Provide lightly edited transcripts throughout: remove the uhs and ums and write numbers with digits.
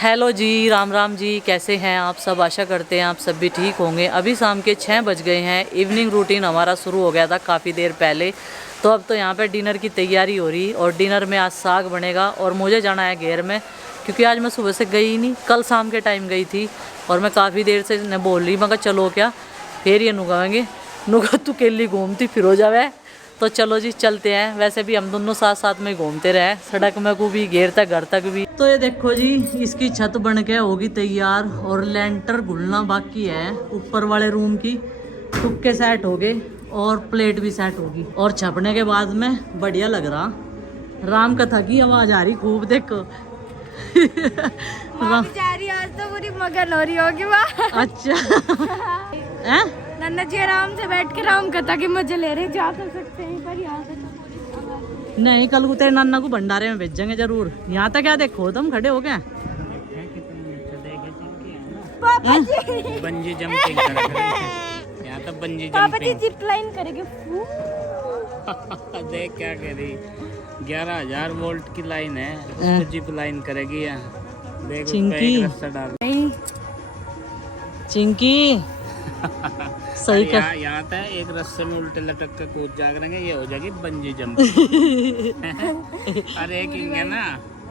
Hello जी, राम राम जी, कैसे हैं आप सब। आशा करते हैं आप सब भी ठीक होंगे। अभी शाम के 6 बज गए हैं। इवनिंग रूटीन हमारा शुरू हो गया था काफ़ी देर पहले। तो अब तो यहाँ पे डिनर की तैयारी हो रही और डिनर में आज साग बनेगा और मुझे जाना है घेर में, क्योंकि आज मैं सुबह से गई ही नहीं, कल शाम के टाइम गई थी और मैं काफ़ी देर से न बोल रही मगर चलो क्या फिर ये नुगाएंगे नुगा तू केली घूमती फिर हो जावे। तो चलो जी चलते हैं। वैसे भी हम दोनों साथ साथ में घूमते रहे, सड़क में को भी घेर तक घर तक भी। तो ये देखो जी, इसकी छत बन के होगी तैयार और लेंटर घुलना बाकी है। ऊपर वाले रूम की टुक्के सेट हो गए और प्लेट भी सेट होगी और छपने के बाद में बढ़िया लग रहा। राम कथा की आवाज आ रही खूब, देखो जा रही आज तो पूरी मगन हो रही होगी वहाँ। अच्छा है नन्ना जी आराम से बैठ के राम कथा के मजे ले रहे, जा तो सकते हैं पर यहाँ से तो नहीं, कल को तेरे नाना को भंडारे में भेजेंगे जरूर। यहाँ तक क्या देखो तुम खड़े हो गए। पापा जी बंजी जंपिंग यहाँ तो बंजी पापा जी जंपिंग जिप लाइन करेंगे। देख क्या कह रही, 11,000 वोल्ट की लाइन है, उसको जिप लाइन करेगी यहाँ। देख उस पे चिंकी। एक रस्सा डाल। नहीं चिंकी सही कर। यहाँ था एक रस्से में उल्टे लटक के कूद जा करेंगे, ये हो जाएगी बंजी जंपिंग। और एक हिंग है ना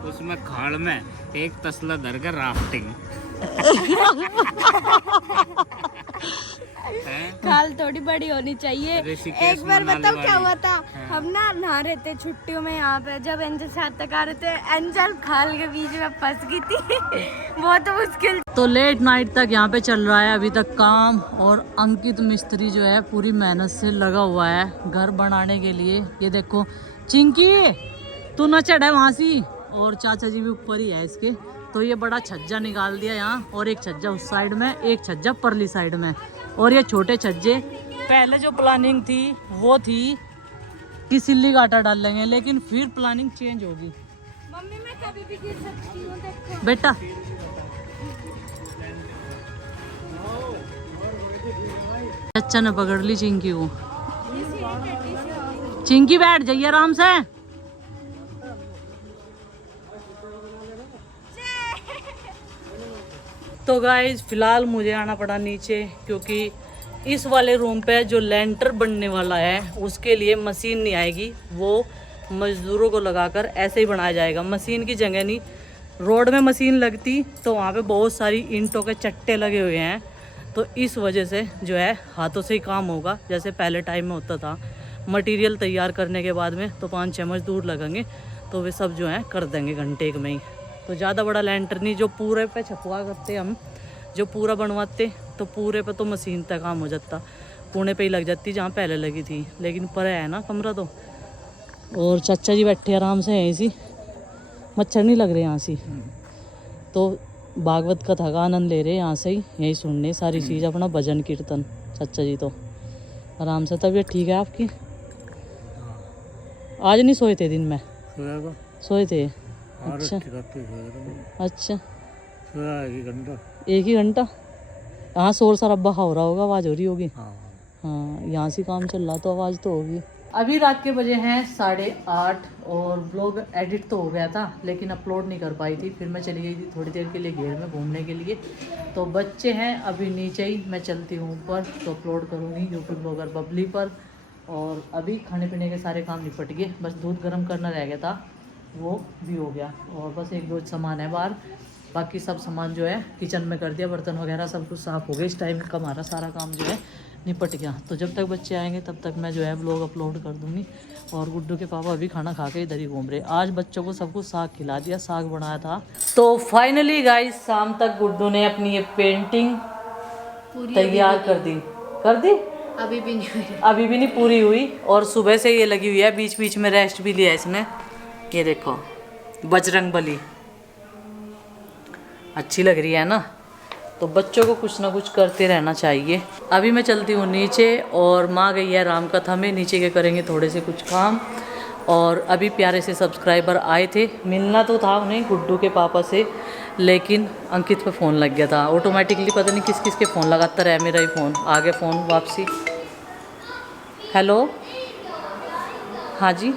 उसमें खाड़ में एक तसला धर कर राफ्टिंग। खाल थोड़ी बड़ी होनी चाहिए। ऋषिकेश एक बार मनाली बताओ क्या वाली। हुआ था, हम ना नहा रहे थे छुट्टियों में यहाँ पे, जब एंजल साथ तक आ रहे थे, एंजल खाल के बीच में फंस गई थी। बहुत मुश्किल। तो लेट नाइट तक यहाँ पे चल रहा है अभी तक काम और अंकित मिस्त्री जो है पूरी मेहनत से लगा हुआ है घर बनाने के लिए। ये देखो चिंकी तू न चढ़े वहाँ सी, और चाचा जी भी ऊपर ही है इसके। तो ये बड़ा छज्जा निकाल दिया यहाँ और एक छज्जा उस साइड में, एक छज्जा परली साइड में। और ये छोटे छज्जे, पहले जो प्लानिंग थी वो थी कि सिल्ली गाटा डाल लेंगे, लेकिन फिर प्लानिंग चेंज होगी। मम्मी मैं कभी भी गिर सकती हूँ, देखो। बेटा चाचा ने पकड़ ली चिंकी को। चिंकी बैठ जाइए आराम से। तो गाइज फिलहाल मुझे आना पड़ा नीचे, क्योंकि इस वाले रूम पे जो लेंटर बनने वाला है उसके लिए मशीन नहीं आएगी, वो मजदूरों को लगाकर ऐसे ही बनाया जाएगा। मशीन की जगह नहीं, रोड में मशीन लगती तो वहाँ पे बहुत सारी ईंटों के चट्टे लगे हुए हैं, तो इस वजह से जो है हाथों से ही काम होगा जैसे पहले टाइम में होता था। मटेरियल तैयार करने के बाद में तो 5-6 मजदूर लगेंगे, तो वे सब जो है कर देंगे घंटे एक में ही। तो ज़्यादा बड़ा लेंटर नहीं, जो पूरे पे छपवा करते हम, जो पूरा बनवाते तो पूरे पे तो मशीन तक काम हो जाता, कोने पे ही लग जाती जहाँ पहले लगी थी, लेकिन पर है ना कमरा तो। और चाचा जी बैठे आराम से यहीं सी, मच्छर नहीं लग रहे यहाँ से, तो भागवत कथा का आनंद ले रहे यहाँ से ही, यही सुनने सारी चीज़, अपना भजन कीर्तन। चाचा जी तो आराम से। तबीयत ठीक है आपकी? आज नहीं सोए थे दिन में? सोए थे। अच्छा अच्छा, एक ही घंटा। हाँ शोर शराबा हो रहा होगा, आवाज़ हो रही होगी। हाँ यहाँ से काम चल रहा तो आवाज़ तो होगी। अभी रात के बजे हैं 8:30 और ब्लॉग एडिट तो हो गया था लेकिन अपलोड नहीं कर पाई थी। फिर मैं चली गई थी थोड़ी देर के लिए घेर में घूमने के लिए। तो बच्चे हैं अभी नीचे ही, मैं चलती हूँ ऊपर तो अपलोड करूँगी यूट्यूब ब्लॉगर बबली पर। और अभी खाने पीने के सारे काम निपट गए, बस दूध गर्म करना रह गया था, वो भी हो गया। और बस 1-2 सामान है बाहर, बाकी सब सामान जो है किचन में कर दिया, बर्तन वगैरह सब कुछ साफ़ हो गया। इस टाइम का हमारा सारा काम जो है निपट गया। तो जब तक बच्चे आएंगे तब तक मैं जो है व्लॉग अपलोड कर दूँगी। और गुड्डू के पापा अभी खाना खा के इधर ही घूम रहे। आज बच्चों को सब कुछ साग खिला दिया, साग बनाया था। तो फाइनली गाइस शाम तक गुड्डू ने अपनी ये पेंटिंग तैयार कर दी। अभी भी नहीं, अभी भी नहीं पूरी हुई और सुबह से ये लगी हुई है, बीच बीच में रेस्ट भी लिया इसने। ये देखो बजरंग बली अच्छी लग रही है ना। तो बच्चों को कुछ ना कुछ करते रहना चाहिए। अभी मैं चलती हूँ नीचे और माँ गई है राम कथा में, नीचे के करेंगे थोड़े से कुछ काम। और अभी प्यारे से सब्सक्राइबर आए थे, मिलना तो था उन्हें गुड्डू के पापा से, लेकिन अंकित पे फ़ोन लग गया था ऑटोमेटिकली, पता नहीं किस किस के फ़ोन लगाता रहा, मेरा ही फ़ोन आ गया, फ़ोन वापसी। हेलो हाँ जी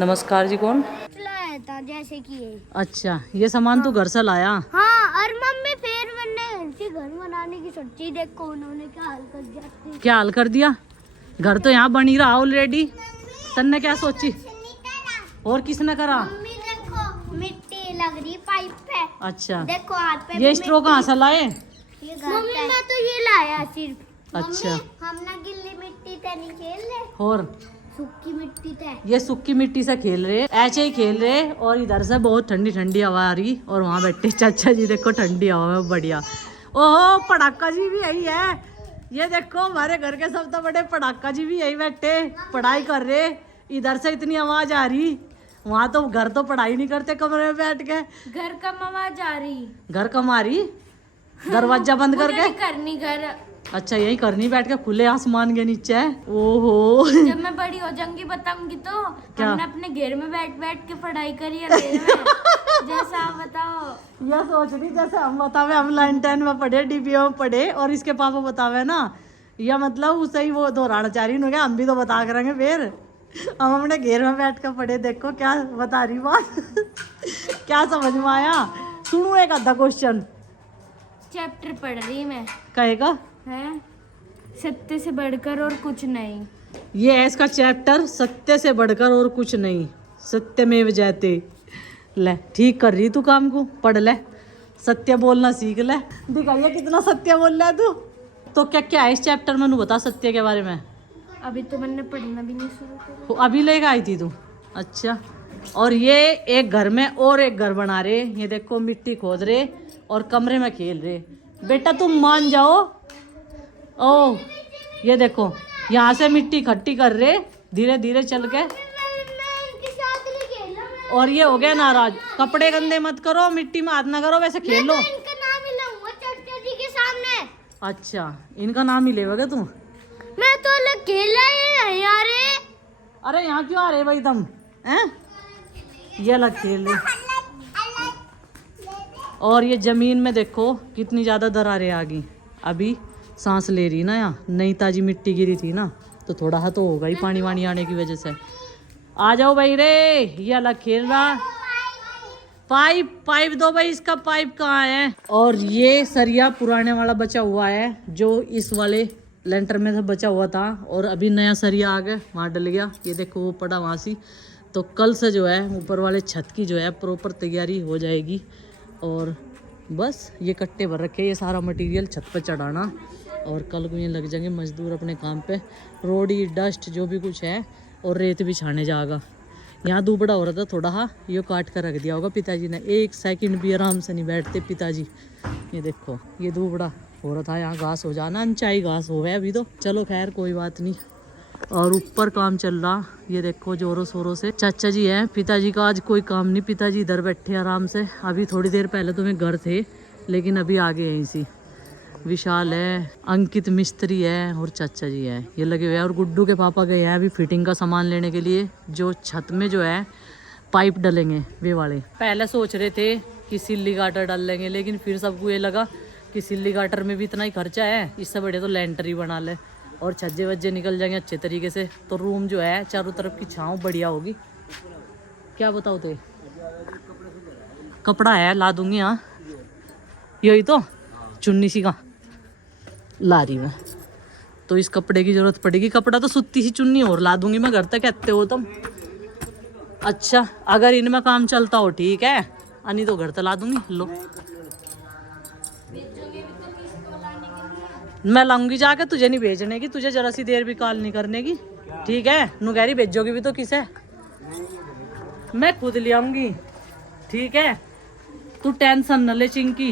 नमस्कार जी, कौन? चलाया था जैसे कि ये। अच्छा, ये सामान तू घर से लाया? हाँ, और मम्मी फिर मैंने इनके घर बनाने की सोची, देखो उन्होंने क्या हाल कर दिया। क्या हाल कर दिया? घर तो यहाँ बन ही रहा ऑलरेडी। तन्ने क्या सोची? और किसने करा? मम्मी देखो मिट्टी लग रही पाइप पे। अच्छा, देखो हाथ पे ये स्ट्रो कहाँ से लाए? मम्मी मैं तो ये लाया सिर्फ। अच्छा, हम ना गिल्ली मिट्टी ते नहीं खेल रहे, और सूखी मिट्टी ते। ये सूखी मिट्टी से खेल रहे, ऐसे ही खेल रहे। और इधर से बहुत ठंडी ठंडी हवा आ रही और वहाँ बैठे चाचा जी, देखो ठंडी हवा में बढ़िया। ओहो, पटाखा जी भी यही है। ये देखो हमारे घर के सब तो बड़े पटाखा जी भी यही बैठे पढ़ाई कर रहे। इधर से इतनी आवाज आ रही, वहाँ तो घर तो पढ़ाई नहीं करते, कमरे में बैठ के। घर का आवाज आ रही, घर कमारी दरवाजा बंद मुझे करके। नहीं करनी घर। अच्छा, यही करनी बैठ के खुले आसमान के नीचे। ओहो, जब मैं बड़ी हो जाऊंगी बताऊंगी तो। क्या? हमने अपने घर में बैठ बैठ के पढ़ाई करी है अंधेरे में। जैसा आप बताओ। यह सोच रही जैसे हम बतावे हम लाइन 10 में पढ़े, डीबीओ में पढ़े, और इसके पापा बतावे ना, या मतलब उसे ही वो दोहराना चाह रही है। हम भी तो बता करेंगे फिर, हम अपने घेर में बैठ कर पढ़े। देखो क्या बता रही बात। क्या समझ में आया? सुनो एक आधा क्वेश्चन। चैप्टर पढ़ रही मैं। कहेगा है सत्य से बढ़कर और कुछ नहीं। ये है इसका चैप्टर, सत्य से बढ़कर और कुछ नहीं, सत्यमेव जयते। ले, ठीक कर रही तू काम को, पढ़ ले, सत्य बोलना सीख ले। दिखाइए कितना सत्य बोल रहा है तू। तो क्या क्या है इस चैप्टर में, नू बता सत्य के बारे में। अभी तो मैंने पढ़ना भी नहीं शुरू किया। अभी लेकर आई थी तू? अच्छा, और ये एक घर में और एक घर बना रहे। ये देखो मिट्टी खोद रहे और कमरे में खेल रहे। बेटा तुम मान जाओ। ओ, ये देखो यहाँ से मिट्टी इकट्ठी कर रहे धीरे धीरे चल के। और ये हो गया नाराज, कपड़े गंदे मत करो, मिट्टी में हाथ ना करो, वैसे खेल लो। इनका नाम ही लूंगा चाचा जी के सामने। अच्छा, इनका नाम ही लेगा तू? मैं तो अलग खेल रहा है यार। अरे यहाँ क्यों आ रहे भाई तुम हैं? ये अलग खेल रहे। और ये जमीन में देखो कितनी ज्यादा दरारें आ गई। अभी सांस ले रही ना, यहाँ नई ताजी मिट्टी गिरी थी ना, तो थोड़ा हा तो होगा ही पानी वानी आने की वजह से। आ जाओ भाई रे, ये अलग खेल रहा। पाइप दो भाई, इसका पाइप कहाँ है? और ये सरिया पुराने वाला बचा हुआ है, जो इस वाले लेंटर में से बचा हुआ था, और अभी नया सरिया आ गया, वहाँ डल गया। ये देखो वो पड़ा वहाँ से। तो कल से जो है ऊपर वाले छत की जो है प्रॉपर तैयारी हो जाएगी। और बस ये कट्टे भर रखे, ये सारा मटेरियल छत पर चढ़ाना, और कल को ये लग जाएंगे मजदूर अपने काम पे। रोडी डस्ट जो भी कुछ है, और रेत भी छाने जाएगा। यहाँ दुबड़ा हो रहा था थोड़ा, हाँ ये काट कर रख दिया होगा पिताजी ने, एक सेकंड भी आराम से नहीं बैठते पिताजी। ये देखो ये दुबड़ा हो रहा था, यहाँ घास हो जाना, अनचाई घास हो गया अभी तो। चलो खैर कोई बात नहीं। और ऊपर काम चल रहा, ये देखो जोरों शोरों से। चाचा जी हैं, पिताजी का आज कोई काम नहीं, पिताजी इधर बैठे आराम से। अभी थोड़ी देर पहले तो मैं घर थे, लेकिन अभी आ गए यहीं से। विशाल है, अंकित मिस्त्री है, और चाचा जी है, ये लगे हुए हैं। और गुड्डू के पापा गए हैं अभी फिटिंग का सामान लेने के लिए, जो छत में जो है पाइप डलेंगे वे वाले। पहले सोच रहे थे कि सिल्ली गाटर डाल लेंगे, लेकिन फिर सबको ये लगा कि सिल्ली गाटर में भी इतना ही खर्चा है, इससे बढ़िया तो लेंटर ही बना ले, और छज्जे वज्जे निकल जाएंगे अच्छे तरीके से। तो रूम जो है चारों तरफ की छाँव बढ़िया होगी। क्या बताओ तो, कपड़ा है ला दूंगी। हाँ यही तो चुन्नी सी का ला रही मैं, तो इस कपड़े की जरूरत पड़ेगी। कपड़ा तो सूती सी चुन्नी और ला दूंगी मैं घर तक, कहते हो तुम। अच्छा, अगर इनमें काम चलता हो ठीक है, नहीं तो घर तक ला दूंगी। लो मैं लाऊंगी जाके, तुझे नहीं भेजने की, तुझे जरा सी देर भी कॉल नहीं करने की, ठीक है? नुगैरी भेजोगी भी तो किसे? मैं खुद ले आऊंगी, ठीक है? तू टेंशन न ले चिंकी,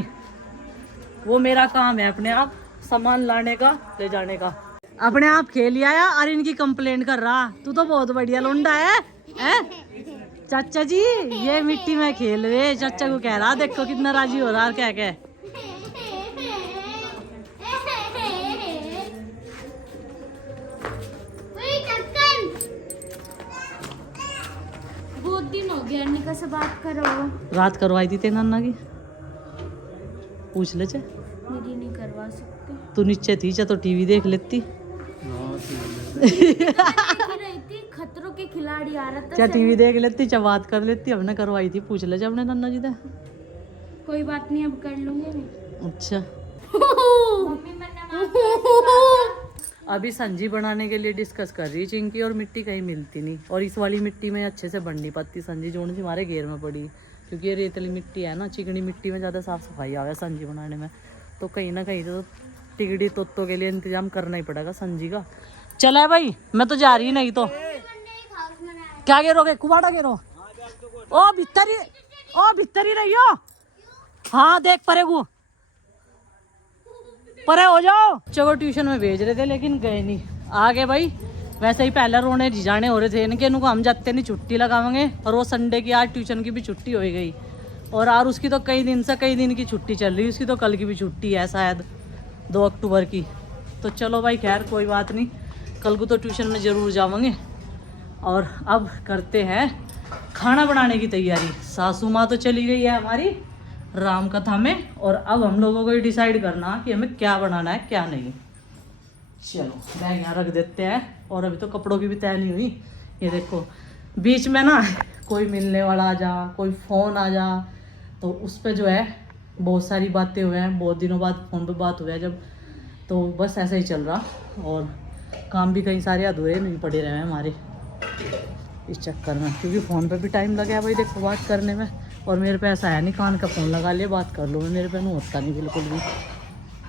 वो मेरा काम है अपने आप सामान लाने का ले जाने का। अपने आप खेल आया और इनकी कंप्लेंट कर रहा। तू तो बहुत बढ़िया लौंडा है, हैं? चाचा जी ये मिट्टी में खेल रहे, चाचा को कह रहा, देखो कितना राजी हो रहा, क्या क्या बहुत दिन हो गया, निका से बात करो। रात करवाई थी तेरे नाना की, पूछ ले चे। मेरी नहीं करवा सकते। तू नीचे थी चा तो टीवी देख लेती। रही थी खतरों के खिलाड़ी आ रहा था। क्या टीवी देख लेती, क्या बात कर लेती, हमने करवाई थी, पूछ ले अपने नन्ना जी से। कोई बात नहीं, अब कर लूंगी मैं। अच्छा मम्मी अभी संजी बनाने के लिए डिस्कस कर रही चिंकी, और मिट्टी कहीं मिलती नहीं, और इस वाली मिट्टी में अच्छे से बन नहीं पाती संजी, जो सी हमारे घेर में पड़ी, क्योंकि ये रेतली मिट्टी है ना, चिकनी मिट्टी में ज़्यादा साफ सफाई आवे संजी बनाने में, तो कहीं ना कहीं तो टिकड़ी तोतों के लिए इंतजाम करना ही पड़ेगा संजी का। चला है भाई, मैं तो जा रही नहीं तो क्या गिरोगे, कुबाड़ा गिरो। ओ भित्तरी रही हो। हाँ देख परेगू, परे हो जाओ। चलो ट्यूशन में भेज रहे थे लेकिन गए नहीं, आ गए भाई। वैसे ही पहले रोने झिझाने हो रहे थे इनके, इनको हम जाते नहीं छुट्टी लगावेंगे, और वो संडे की आज ट्यूशन की भी छुट्टी हो गई, और आज उसकी तो कई दिन की छुट्टी चल रही है, उसकी तो कल की भी छुट्टी है शायद 2 अक्टूबर की। तो चलो भाई खैर कोई बात नहीं, कल को तो ट्यूशन में ज़रूर जाएंगे। और अब करते हैं खाना बनाने की तैयारी। सासू माँ तो चली गई है हमारी राम कथा में, और अब हम लोगों को ही डिसाइड करना कि हमें क्या बनाना है क्या नहीं। चलो बैग यहाँ रख देते हैं, और अभी तो कपड़ों की भी तय नहीं हुई। ये देखो बीच में ना कोई मिलने वाला आ जा, कोई फ़ोन आ जा, तो उस पर जो है बहुत सारी बातें हुए हैं, बहुत दिनों बाद फ़ोन पे बात हुआ है जब, तो बस ऐसा ही चल रहा, और काम भी कई सारे अधूरे नहीं पड़े रहे हैं हमारे इस चक्कर में, क्योंकि फ़ोन पे भी टाइम लगा है भाई देखो बात करने में। और मेरे पे ऐसा है नहीं कान का फ़ोन लगा लिया बात कर लो, मेरे पे नहीं होता नहीं बिल्कुल भी।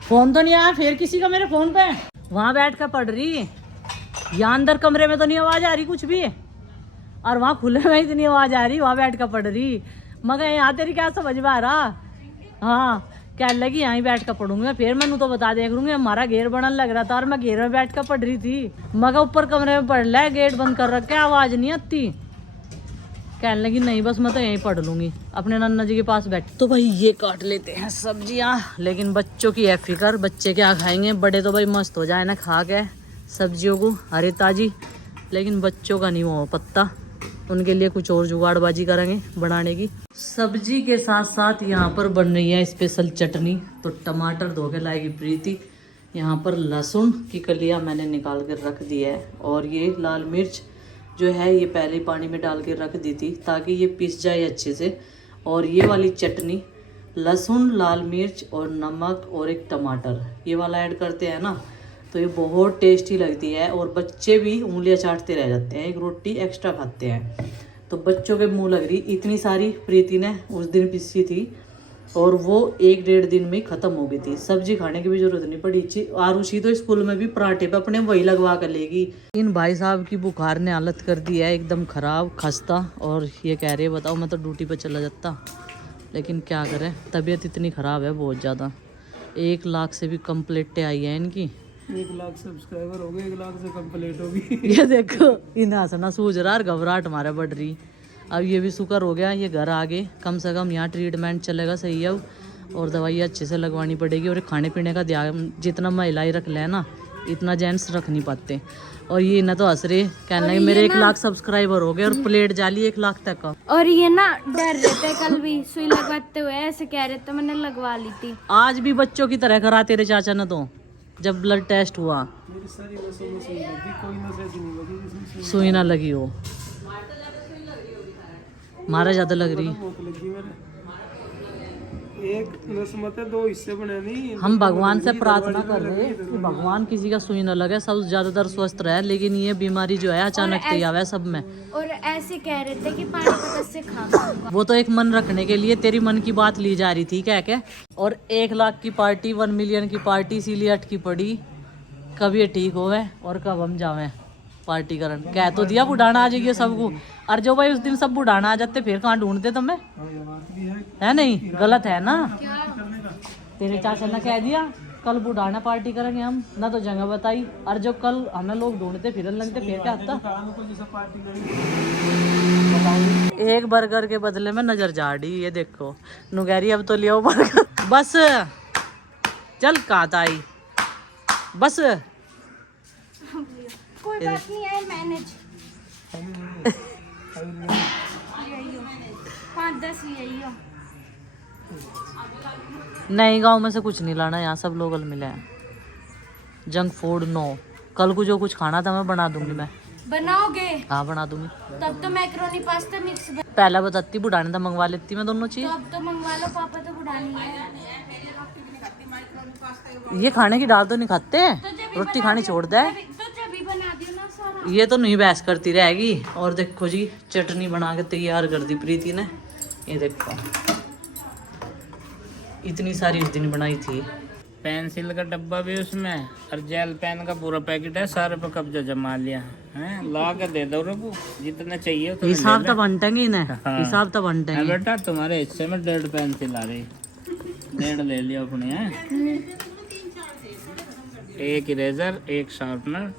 फ़ोन तो नहीं आया फिर किसी का मेरे फ़ोन पे, वहाँ बैठ कर पढ़ रही, यहाँ अंदर कमरे में तो नहीं आवाज़ आ रही कुछ भी, और वहाँ खुले में इतनी आवाज़ आ रही, वहाँ बैठ कर पढ़ रही। मगर यहाँ तेरी क्या समझ में आ रहा। हाँ कह लगी यहीं बैठ कर पढ़ूंगी मैं, फिर मैंने तो बता देख लूँगी हमारा घेर बनने लग रहा था, और मैं घेर में बैठ कर पढ़ रही थी। मगर ऊपर कमरे में पढ़ ले, गेट बंद कर रखे, आवाज़ नहीं आती। कहने लगी नहीं बस मैं तो यहीं पढ़ लूँगी अपने नन्ना जी के पास बैठ। तो भाई ये काट लेते हैं सब्जियाँ, लेकिन बच्चों की है फिक्र, बच्चे क्या खाएंगे, बड़े तो भाई मस्त हो जाए ना खा के सब्जियों को हरी ताजी, लेकिन बच्चों का नहीं वो पत्ता, उनके लिए कुछ और जुगाड़बाजी करेंगे बनाने की। सब्जी के साथ साथ यहाँ पर बन रही है स्पेशल चटनी। तो टमाटर धो के लाएगी प्रीति, यहाँ पर लहसुन की कलियाँ मैंने निकाल कर रख दी है, और ये लाल मिर्च जो है ये पहले ही पानी में डाल के रख दी थी ताकि ये पिस जाए अच्छे से। और ये वाली चटनी लहसुन, लाल मिर्च और नमक और एक टमाटर ये वाला ऐड करते हैं ना, तो ये बहुत टेस्टी लगती है, और बच्चे भी उंगलियां चाटते रह जाते हैं, एक रोटी एक्स्ट्रा खाते हैं। तो बच्चों के मुंह लग रही, इतनी सारी प्रीति ने उस दिन पिसी थी, और वो 1-1.5 दिन में ख़त्म हो गई थी, सब्जी खाने की भी जरूरत नहीं पड़ी। आरुषि तो स्कूल में भी पराठे पे अपने वही लगवा कर लेगी। इन भाई साहब की बुखार ने हालत कर दी है एकदम ख़राब खस्ता, और ये कह रहे बताओ मैं तो ड्यूटी पे चला जाता, लेकिन क्या करें तबीयत इतनी ख़राब है बहुत ज़्यादा। 1 लाख से भी कम प्लेटें आई हैं इनकी, 1 लाख सब्सक्राइबर हो गए, 1 लाख से कंप्लीट होगी। ये देखो इन्हें हंसना सूझ रहा और घबराहट हमारे बढ़ रही। अब ये भी शुक्र हो गया ये घर आ गए, कम से कम यहाँ ट्रीटमेंट चलेगा सही है, और दवाई अच्छे से लगवानी पड़ेगी, और खाने पीने का ध्यान जितना महिलाएं रख लें ना इतना जेंट्स रख नहीं पाते। और ये ना तो हंस रहे, कहना है मेरे 1 लाख सब्सक्राइबर हो गए और प्लेट जाली 1 लाख तक का। और ये ना डर रहे थे, कल भी सुई लगवाते हुए ऐसे कह रहे थे, मैंने लगवा ली थी। आज भी बच्चों की तरह करा तेरे चाचा ने तो, जब ब्लड टेस्ट हुआ मेरी सारी नसों में सुई लगी, कोई नस ऐसी नहीं लगी जिसमें सुई ना लगी हो, मारा ज्यादा लग रही। बहुत लगी मेरे, एक नस मत है 2 हिस्से बने नहीं। हम भगवान से प्रार्थना कर रहे हैं कि भगवान किसी का सुई ना लगे, सब ज्यादातर स्वस्थ रहे, लेकिन ये बीमारी जो है अचानक ही आवे सब में। और ऐसे कह रहे थे कि पानी का से खा, वो तो एक मन रखने के लिए तेरी मन की बात ली जा रही थी क्या क्या। और 1 लाख की पार्टी 1 मिलियन की पार्टी इसीलिए अटकी पड़ी, कब ये ठीक होवे और कब हम जावे पार्टी करन। कह तो दिया बुढ़ाना आ जाइए सबको, और जो भाई उस दिन सब बुढ़ाना आ जाते फिर कहाँ ढूंढते तुम्हें, है नहीं गलत है ना। तेरे चाचा ने कह दिया कल बुढ़ाना पार्टी करेंगे हम, ना तो जगह बताई, और जो कल हमें लोग ढूंढते फिरन लगते फिर क्या होता। एक बर्गर के बदले में नजर झाड़ी, ये देखो नुगैरी अब तो लिया बर्गर। बस चल काताई बस, कोई बात नहीं है मैनेज। 5-10 यही हो। नहीं गांव में से कुछ नहीं लाना, यहाँ सब लोकल मिले हैं। जंक फूड नो, कल को जो कुछ खाना था मैं बना दूंगी मैं। बनाओगे हाँ बना दूंगी। तब तो मैक्रोनी पास्ता मिक्स पहला बताती बुढ़ाने था मंगवा लेती मैं दोनों चीज। तो अब तो मंगवा लो, पापा तो बुढ़ानी है। ये खाने की दाल तो नहीं खाते, रोटी खानी छोड़ दे। तो जब ही बना दियो ना सारा। ये तो नहीं बहस करती रहेगी। और देखो जी चटनी बना के तैयार कर दी प्रीति ने। ये देखो इतनी सारी उस दिन बनाई थी। पेंसिल का डब्बा भी उसमें और जेल पेन का पूरा पैकेट है, सारे पे कब्जा जमा लिया है। ला के दे दो रघु, जितना चाहिए उतना ले हिसाब ले। तो बंटेंगे इन्हें। हाँ। हिसाब तो हाँ बंटेंगे। बेटा तुम्हारे हिस्से में 1.5 पेंसिल आ रही, 1.5 ले लिया अपने हैं। 1 इरेजर, 1 शार्पनर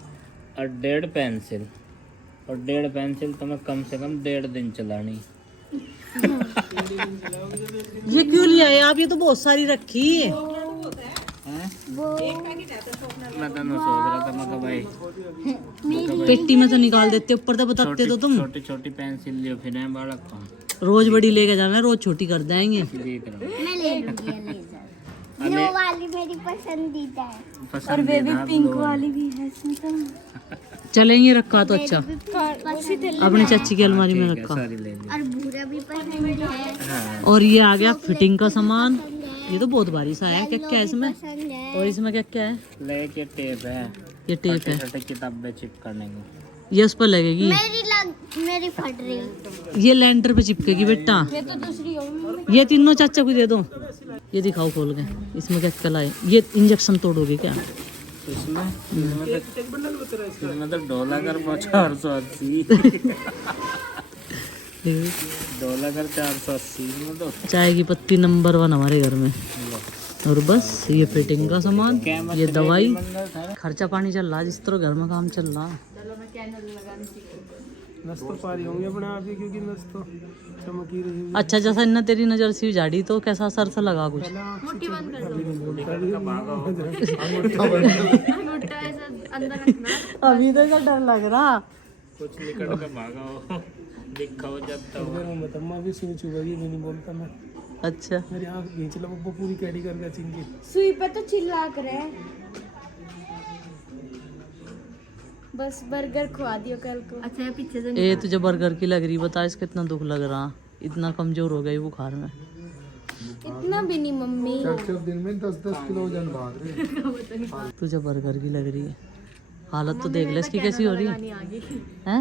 और 1.5 पेंसिल। और 1.5 पेंसिल तुम्हें कम से कम 1.5 दिन चलानी। ये क्यों लिया है आप? ये तो बहुत सारी रखी है। हैं? मैं तो नहीं सोच रहा था, मैं कहा भाई पेटी में तो निकाल देते, ऊपर तो बताते तो तुम। छोटी छोटी पेंसिल लियो फिर है बालक को। रोज बड़ी लेके जाना, रोज छोटी कर देंगे। देख रहा हूँ मैं ले लूंगी ये लेजर। अरे वाली मेरी पसंदीदा है। पसंदीदा पिंक लो। वाली भी है इसमें तो। चलेंगे रखा तो अच्छा। अच्छी थी। अपनी चाची की अलमारी में ठीक है, रखा। सारी ले ली। और भूरा भी पसंद है। हाँ और ये आ गया फिटिंग का सामान। ये तो बहुत भारी सा है। क्या क्या है इसमें? पसंद है। और इसमें क्या क्या है? लेके टेप है, ये टेप है। छोटे किताबें चिपकाने की। ये उस पर लगेगी। मेरी फट रही है। ये लेंटर पे चिपकेगी बेटा। ये तो दूसरी होगी। ये तीनों चाचा को दे दो। ये दिखाओ खोल के, इसमें क्या क्या लाए? ये इंजेक्शन तोड़ोगे क्या? इसमें तो डोला कर 480 डोला कर 480 में तो चाय की पत्ती नंबर 1 हमारे घर में। और बस ये फिटिंग का सामान, ये दवाई। खर्चा पानी चल रहा है जिस तरह घर में काम चल रहा। नस तो पारी होंगे अपने आप ही, क्योंकि नस तो चमकी रही है। अच्छा जैसा इन्ना तेरी नजर सी झाड़ी तो कैसा सर सा लगा कुछ? अभी तो क्या डर लग रहा। कुछ निकल के भागा हो, दिखाओ जब तक फिर मत अम्मा भी सुई चुभेगी, नहीं बोलता मैं। अच्छा मेरी आँख खींच लो पप्पा, पूरी कैडी करके चिंकी। सुई पे तो चिल्ला कर है। बस बर्गर खुआ दियो कल को। अच्छा पीछे से ए तुझे बर्गर की लग रही, बता इसका इतना दुख लग रहा। इतना कमजोर हो गई बुखार में। इतना भी नहीं मम्मी। दिन में 10-10 किलो वजन भाग रहे। तुझे बर्गर की लग रही है। हालत तो देख ले इसकी कैसी हो रही है। हैं?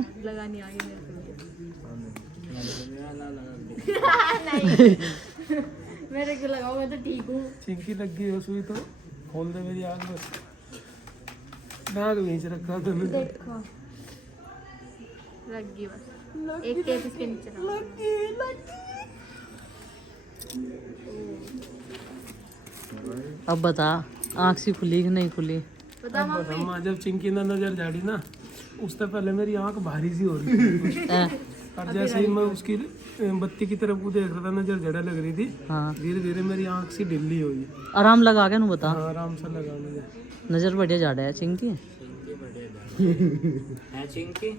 मेरे को लगाओ, मैं तो ठीक हूँ। चिंकी लग गई हो सुई तो खोल दे मेरी आँख बस। नाक खींच रखा था मैंने। देखो लग गई बस। एक टेप इसके नीचे अब बता आँख सी खुली कि नहीं खुली? अम्मा जब चिंकी ने नजर झाड़ी ना, उससे पहले मेरी आंख भारी सी हो रही थी। हैं? और जैसे ही मैं उसकी बत्ती की तरफ को देख रहा था, नजर जड़ा लग रही थी। हाँ धीरे धीरे मेरी आंख सी ढिल्ली हुई। आराम लगा के नू बता। हाँ आराम से लगा मुझे। नजर बढ़िया जा रहा है चिंकी। है चिंकी।